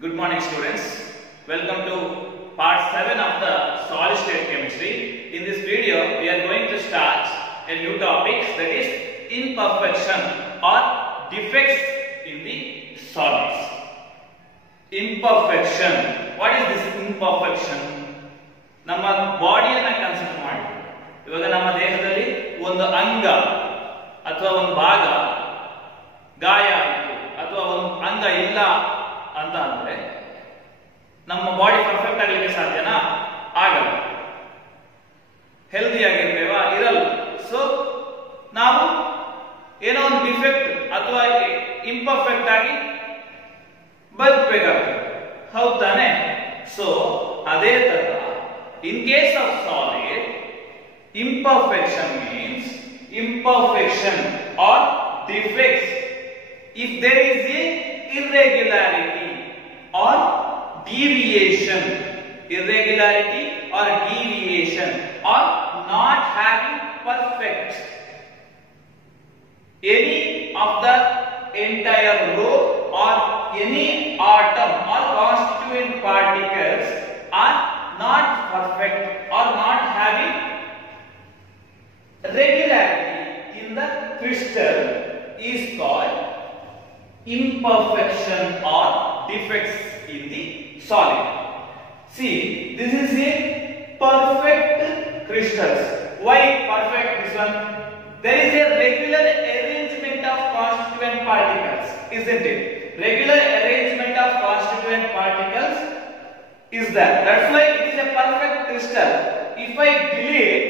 Good morning, students. Welcome to part 7 of the solid state chemistry. In this video, we are going to start a new topic, that is imperfection or defects in the solids. Imperfection. What is this imperfection? ನಮ್ಮ ಬಾಡಿಯನ್ನು consider ಮಾಡಿ. ಇವಾಗ ನಮ್ಮ ದೇಹದಲ್ಲಿ ಒಂದು ಅಂಗ ಅಥವಾ ಒಂದು ಭಾಗ ಗಾಯ ಆಯಿತು ಅಥವಾ ಒಂದು ಅಂಗ ಇಲ್ಲ ಅಂತ ಅಂದ್ರೆ ನಮ್ಮ ಬಾಡಿ ಪರ್ಫೆಕ್ಟ್ ಆಗಲಿಕ್ಕೆ ಸಾಧ್ಯನಾ? ಆಗಲ್ಲ. ಹೆಲ್ದಿ ಆಗಿರ್ತೇವಾ? ಇರಲ್ಲ. ಸೊ ನಾವು ಏನೋ ಒಂದು ಡಿಫೆಕ್ಟ್ ಅಥವಾ ಇಂಪರ್ಫೆಕ್ಟ್ ಆಗಿ ಬದುಕಬೇಕಾಗ್ತದೆ, ಹೌದು ತಾನೆ? ಸೊ ಅದೇ ತರ in case of solid, imperfection means imperfection or defects if there is a irregularity or deviation, irregularity or deviation, or not having perfect any of the entire row or any atom or constituent particles are not perfect or not having regularity in the crystal is called imperfection or defects in the solid. See, this is a perfect crystals. Why perfect this one? There is a regular arrangement of constituent particles, isn't it? Regular arrangement of constituent particles is there. That's why it is a perfect crystal. If I delete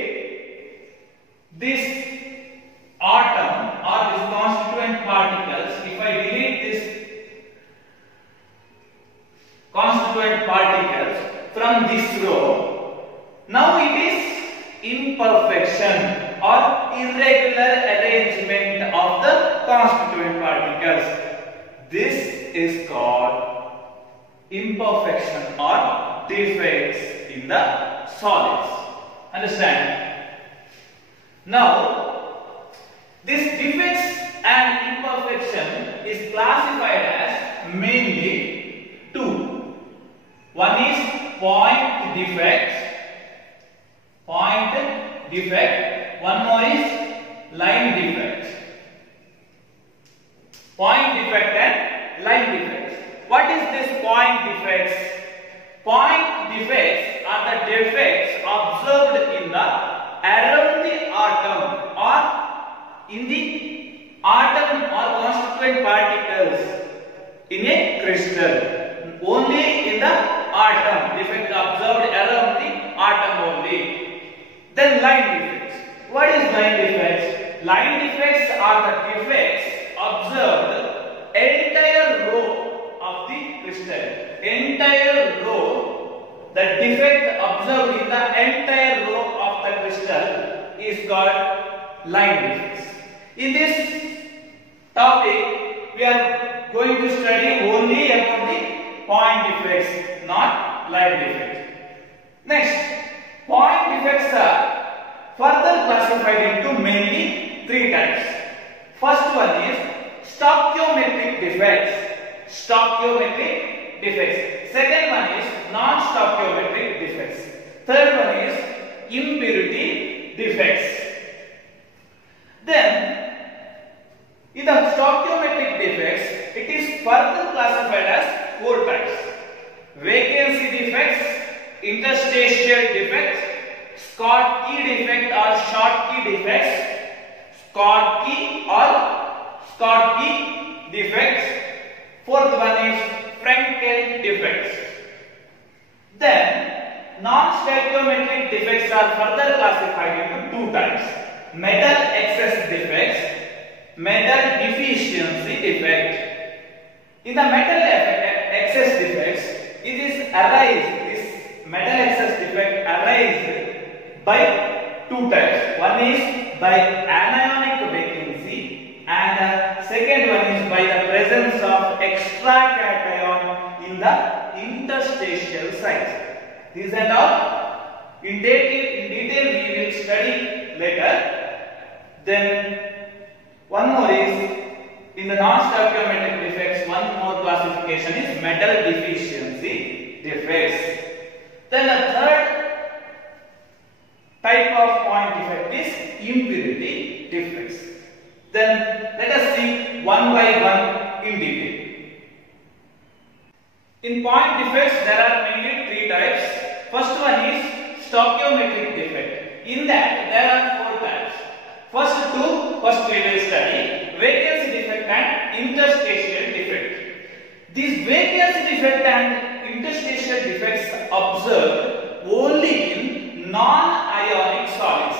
this atom or this constituent particles, if I delete this constituent particles from this row, now it is imperfection or irregular arrangement of the constituent particles. This is called imperfection or defects in the solids. Understand? Now, this defects and imperfection is classified as mainly two. One is point defect. One more is line defect. Point defect and line defects. What is this point defects? Point defects are the defects observed in the around the atom or in the atom or constituent particles in a crystal. Only in the atom, defect observed around the atom only. Then line defects. What is line defects? Line defects are the defects observed entire row of the crystal. Entire row, the defect observed in the entire row of the crystal is called line defects. In this topic, we are going to study only about the point defects, not line defects. Next, point defects are further classified into mainly three types. First one is stoichiometric defects. Stoichiometric defects. Second one is non-stoichiometric defects. Third one is impurity defects. Then, in the stoichiometric defects, it is further classified as four types: vacancy defects, interstitial defects, Schottky defect or Schottky defects, Schottky or Schottky defects. Fourth one is Frenkel defects. Then, non-stoichiometric defects are further classified into two types: metal excess defects, metal deficiency defect. In the metal excess defects, this metal excess defect arises by two types. One is by anionic vacancy and the second one is by the presence of extra cation in the interstitial sites. These and all in detail we will study later. Then one more is In the non-stoichiometric defects, one more classification is metal deficiency defects. Then the third type of point defect is impurity defects. Then let us see one by one in detail. In point defects, there are mainly three types. First one is stoichiometric defect. In that, there are four types. First we will study vacancy defect and interstitial defect. These vacancy defect and interstitial defects observed only in non-ionic solids.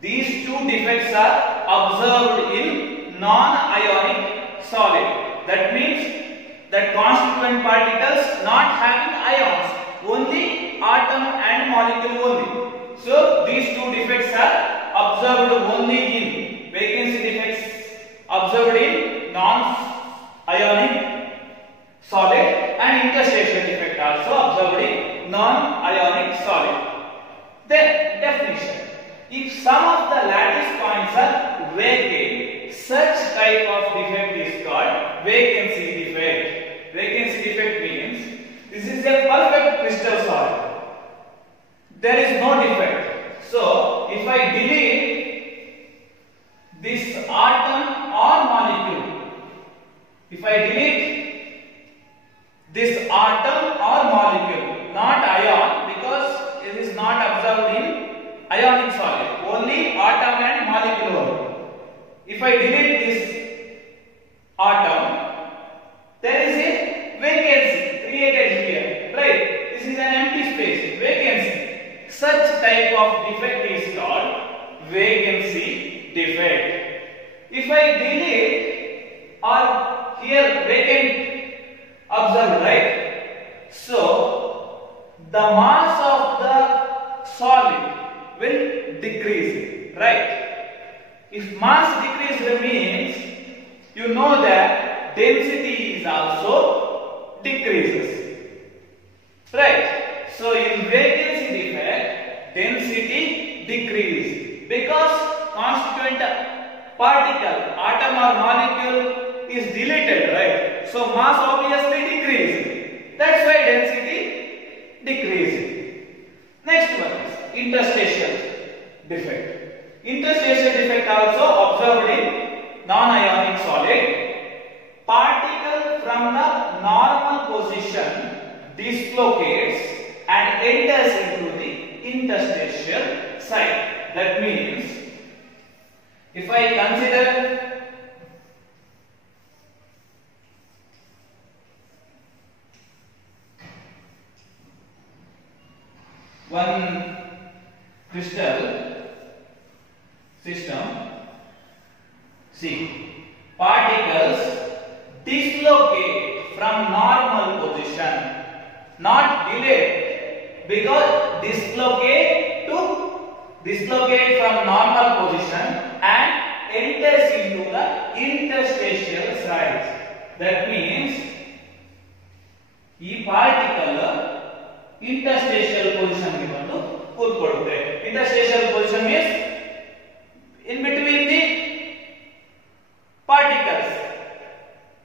These two defects are observed in non-ionic solid. That means that constituent particles not having ions, only atom and molecule only. So these two defects are observed only in vacancy defects observed in non-ionic solid and interstitial defect also observed in non-ionic solid. Then definition. If some of the lattice points are vacant, such type of defect is called vacancy defect. Vacancy defect means this is a perfect crystal solid. There is no defect. So, if I delete this atom or molecule, if I delete this atom or molecule, not ion, because it is not observed in ionic solid, only atom and molecule only. If I delete this atom, there is a vacancy created here, right? This is an empty space, vacancy. Such type of defect is called vacancy defect. If I delete or here vacant observed, right? So the mass of the solid will decrease, right? If mass decrease means you know that density is also decreases, right? So in vacancy defect, density decrease because constituent particle, atom or molecule is deleted, right? So mass obviously decreases. That's why density decreases. Next one is interstitial defect. Interstitial defect also observed in non-ionic solid. Particle from the normal position dislocates and enters into the interstitial site. That means if I consider one crystal system, see, particles dislocate from normal position, not delayed, because dislocate from normal position and enters into the interstitial sites. That means ಈ particle interstitial position ಗೆ ಬಂದು ಕೂತ್ಕೊಳ್ಳುತ್ತೆ. Interstitial position means in between the particles.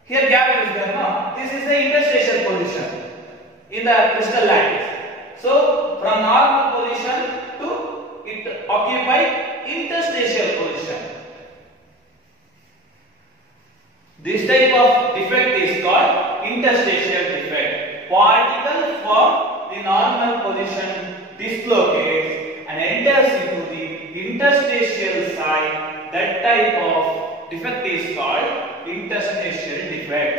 Here gap is there, no? This is the interstitial position in the crystal lattice. So from normal position to it occupy interstitial position. This type of defect is called interstitial defect. Particle from the normal position dislocates and enters into the interstitial site. That type of defect is called interstitial defect.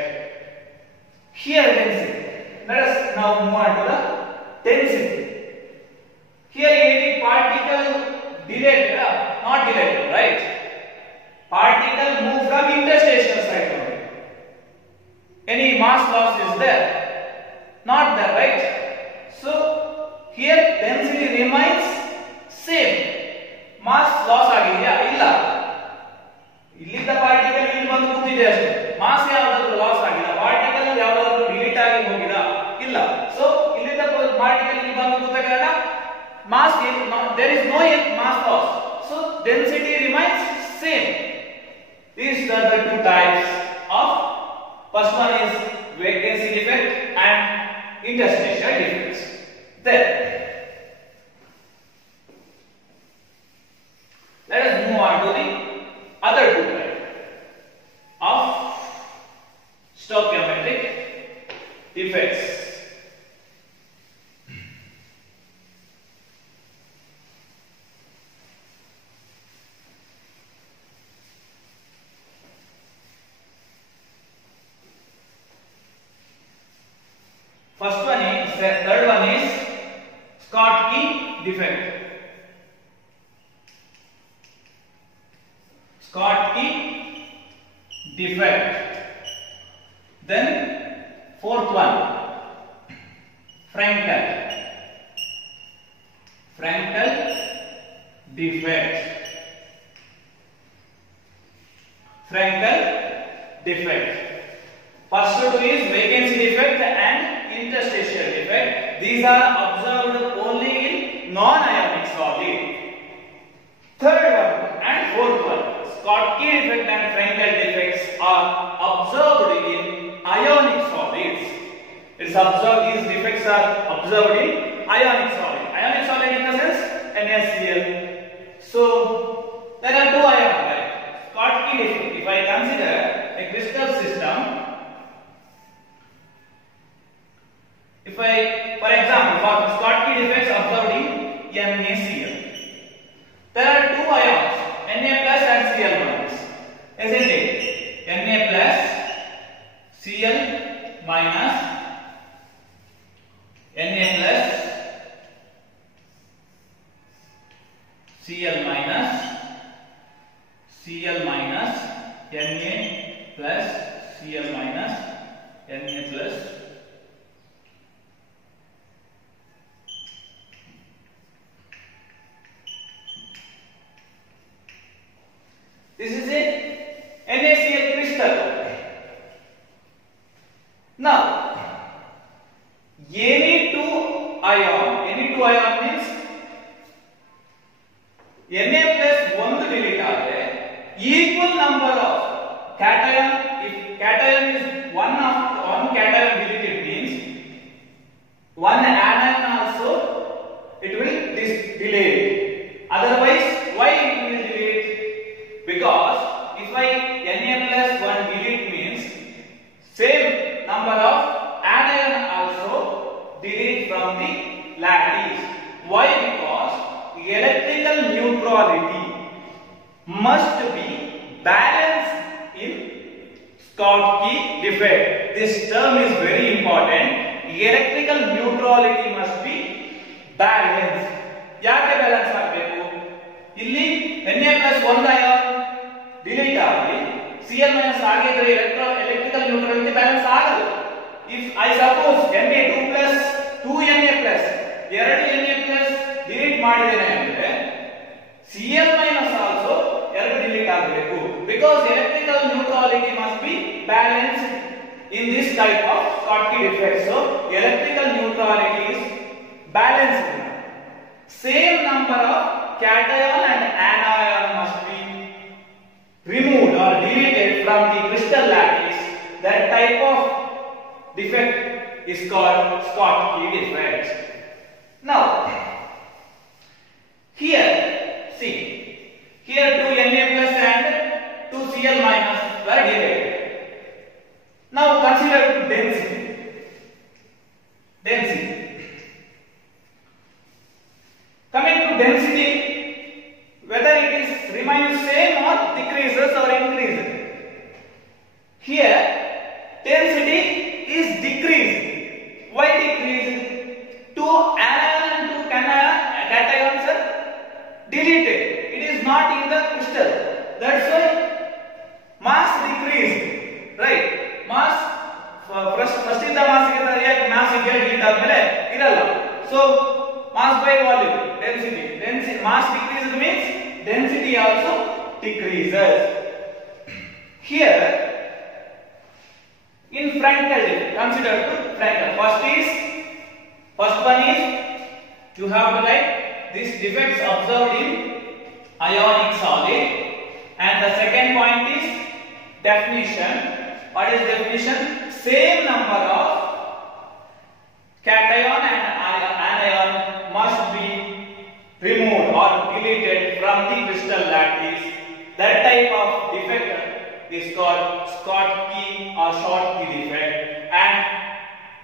Here density. Let us now move on to the density. Here any particle delayed, not delayed, right? Particle move from interstitial site only. Any mass loss is there? Not there, right? So here density remains same. Mass loss ಆಗಿದೆಯಾ? ಇಲ್ಲ. ಇಲ್ಲಿದ್ದ particle ಇಲ್ಲಿ ಬಂದು ಕೂತಿದೆ ಅಷ್ಟೇ. Mass ಯಾವ್ದಾದ್ರು loss ಆಗಿಲ್ಲ? Particle ಯಾವ್ದಾದ್ರು delete ಆಗಿ ಹೋಗಿದ? ಇಲ್ಲ. ಸೊ ಇಲ್ಲಿದ್ದ ಪಾರ್ಟಿಕಲ್ ಇಲ್ಲಿ ಬಂದು ಕೂತ ಕಾರಣ mass there is no mass loss. So density remains same. These are the two types of. First one is vacancy defect and interstitial defects. Then let us move on to the other two types of stoichiometric defects. First one is, third one is Schottky defect. Schottky defect. Then fourth one, Frankel defect. Frankel defect. First two is vacancy defect and interstitial defect. These are observed only in non-ionic solid. Third one and fourth one, Schottky defect and Frankel defects are observed in ionic solids. It's observed, these defects are observed in ionic solid. Ionic solid in the sense NaCl. So there are two ions, right? Schottky defect. If I consider a crystal system, if I, for example, for Schottky defects observed in NaCl, there are two ions, Na plus and Cl minus, isn't it? Na plus, Cl minus, Na plus, Cl minus, Cl minus, Na plus, Cl minus, Na plus. This is a NaCl crystal. Now, any two ion means Na plus one delete aagre, equal number of cation. If cation is one cation deleted means one anion also it will delete. Otherwise, why it will delete? Because if I Na plus 1 delete means same number of anion also delete from the lattice. Why? Because electrical neutrality must be balanced in Schottky defect. This term is very important. Electrical neutrality must be balanced. ಯಾಕೆ balance ಆಗಬೇಕು? ಇಲ್ಲಿ Na plus 1 ion delete ಆಗಿ Cl minus ಆಗಿದ್ರೆ electrical neutrality balance ಆಗಲ್ಲ. If I suppose Na2 plus 2Na plus 2Na plus delete ಮಾಡಿದ್ದೇನೆ ಅಂದ್ರೆ Cl minus also 2 delete ಆಗಬೇಕು. Because electrical neutrality must be balanced in this type of Schottky defect. So electrical neutrality is balanced. Same number of cation and anion must be removed or deleted from the crystal lattice. That type of defect is called Schottky defect. Now, here, see, here 2 Na plus and 2 Cl minus were deleted. Now consider density. Coming to density, whether it is remains same or decreases or increases. Here, density is decreased. Why decreased? 2 anion and 2 cations are deleted. It is not in the crystal. That's why mass decreased. Right? Mass first in the mass iralla. So mass by volume, density. Mass decreased means density also decreases. Here, in Frankel, consider Frankel. First one is you have to write these defects observed in ionic solid, and the second point is definition. What is definition? Same number of cation and anion must be removed or deleted from the crystal lattice. That type of defect is called Schottky or Schottky defect, and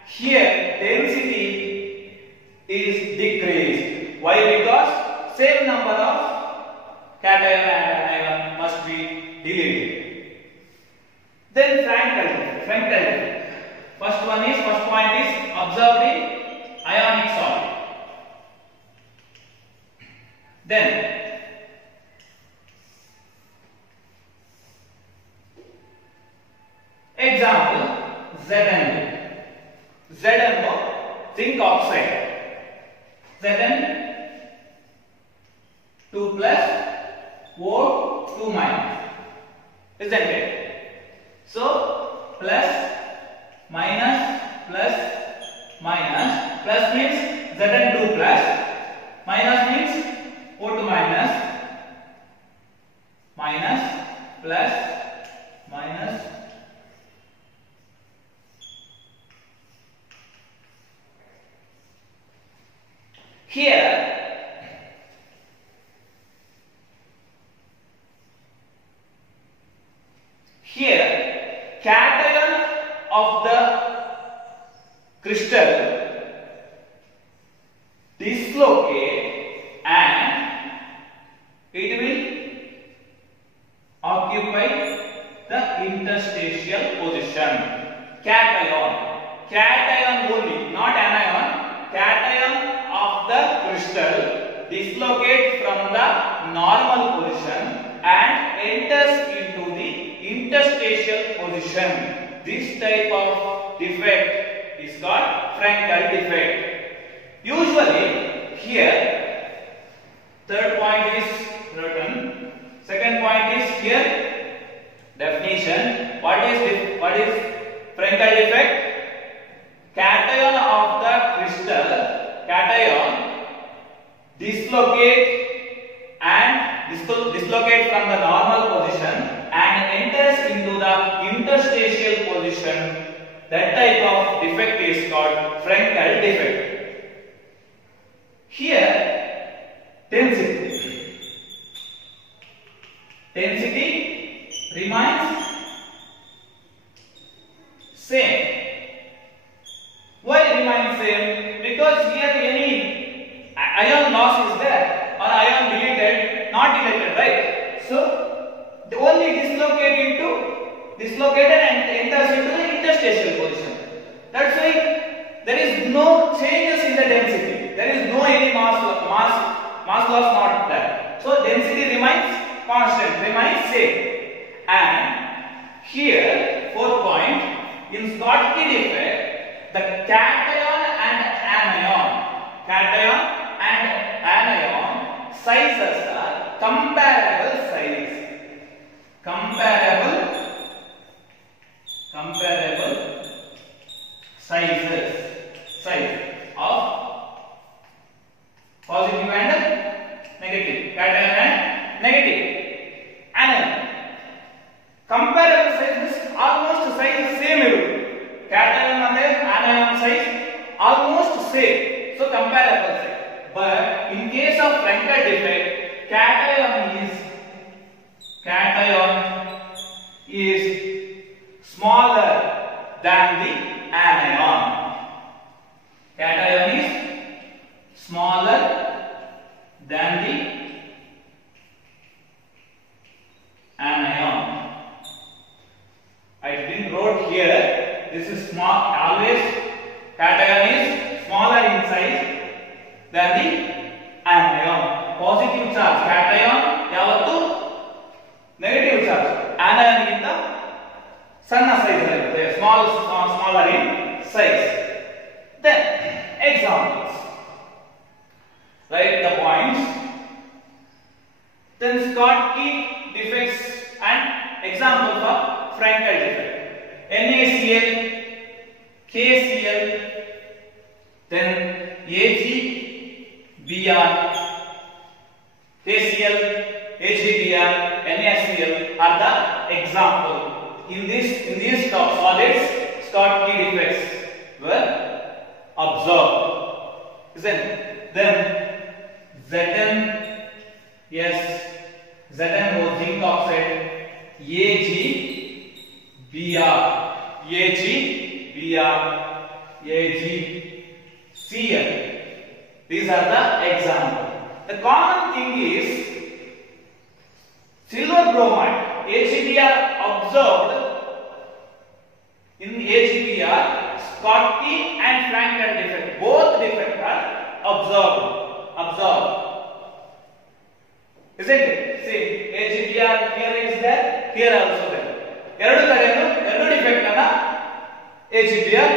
here density is decreased. Why? Because same number of cation and anion must be deleted. Then Frankel defect. First point is observed in ionic solid. Then example ZnO. ZnO, zinc oxide. Zn 2 plus O 2 minus, isn't it? So plus minus plus minus, plus means Zn2 plus, minus means O2 minus, minus plus minus, here cation of the crystal dislocate and it will occupy the interstitial position. Cation only, not anion. Cation of the crystal dislocate from the normal position and enters into the interstitial position. This type of defect is called Frankel defect. Usually here third point is written, second point is here definition. What is Frankel defect? Cation of the crystal, cation dislocate from the normal position and enters into the interstitial position. That type of defect is called Frankel defect. Here density remains same. Why remains same? Because here any ion loss is there or ion deleted, not deleted, right? So they only dislocated and enters into the interstitial position. That's why there is no changes in the density. There is no any mass loss not there. So density remains constant, remains same. And here fourth point, in Schottky defect, the cation and anion sizes are comparable size of positive and negative, cation and negative anion. Comparable size almost size same. Cation and anion size almost same. So comparable size. But in case of Frankel defect, cation is smaller than the anion. Cation is smaller than the anion. I didn't wrote here. This is small. Always cation is smaller in size than the anion. Positive charge cation yavattu negative charge anion ginta sanna size irutte, smaller in size. Then examples. Write the points. Then Schottky defects and example for Frankel defect. NaCl, KCl, then AgBr, KCl, AgBr, NaCl are the example. in these solids, Schottky defects were observed. Isn't it? Then Zn, yes, Zn was zinc oxide, AgCl. These are the examples. The common thing is silver bromide, AgBr observed in AgBr, Schottky and Frankel defect. Both defects are observed. Isn't it? See, AgBr here is there, here also there. ಎರಡು defect ಅನ್ನ AgBr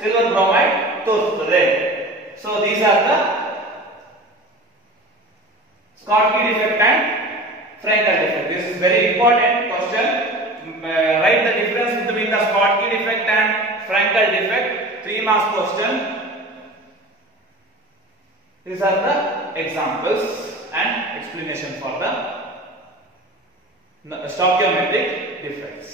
silver bromide ತೋರಿಸುತ್ತದೆ. So these are the Schottky defect and Frankel defect. This is very important question. Write the difference between the Schottky defect and Frankel defect. 3 marks question. These are the examples and explanation for the stoichiometric defects.